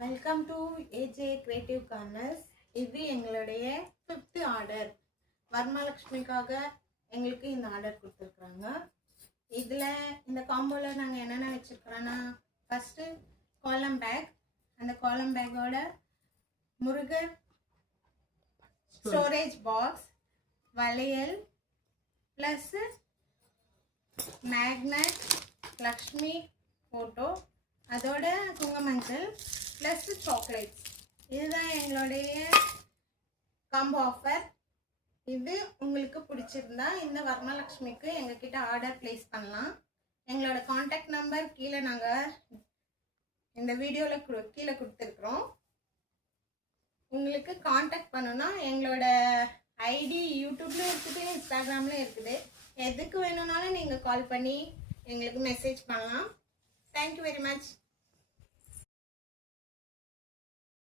Welcome to AJ creative corners. இது எங்களுடைய 5th order. வர்மலக்ஷ்மிக்காக எங்களுக்கு இந்த ஆர்டர் கொடுத்துருக்குறாங்க. இதில் இந்த காம்போவில் நாங்கள் என்னென்ன வச்சுருக்கிறோன்னா, ஃபஸ்ட்டு காலம் பேக். அந்த காலம் பேக்கோட முருகர் ஸ்டோரேஜ் பாக்ஸ், வளையல், ப்ளஸ்ஸு மேக்னட், லக்ஷ்மி ஃபோட்டோ, அதோட குங்குமஞ்சள் ப்ளஸ் சாக்லேட்ஸ். இதுதான் எங்களுடைய காம்போ ஆஃபர். இது உங்களுக்கு பிடிச்சிருந்தா இந்த வர்மலக்ஷ்மிக்கு எங்ககிட்ட ஆர்டர் ப்ளேஸ் பண்ணலாம். எங்களோட காண்டாக்ட் நம்பர் கீழே நாங்கள் இந்த வீடியோவில் கீழே கொடுத்துருக்குறோம். உங்களுக்கு காண்டாக்ட் பண்ணணும்னா எங்களோட ஐடி யூடியூப்லேயும் இருக்குது, இன்ஸ்டாகிராம்லேயும் இருக்குது. எதுக்கு வேணும்னாலும் நீங்கள் கால் பண்ணி எங்களுக்கு மெசேஜ் பண்ணலாம். Thank you very much.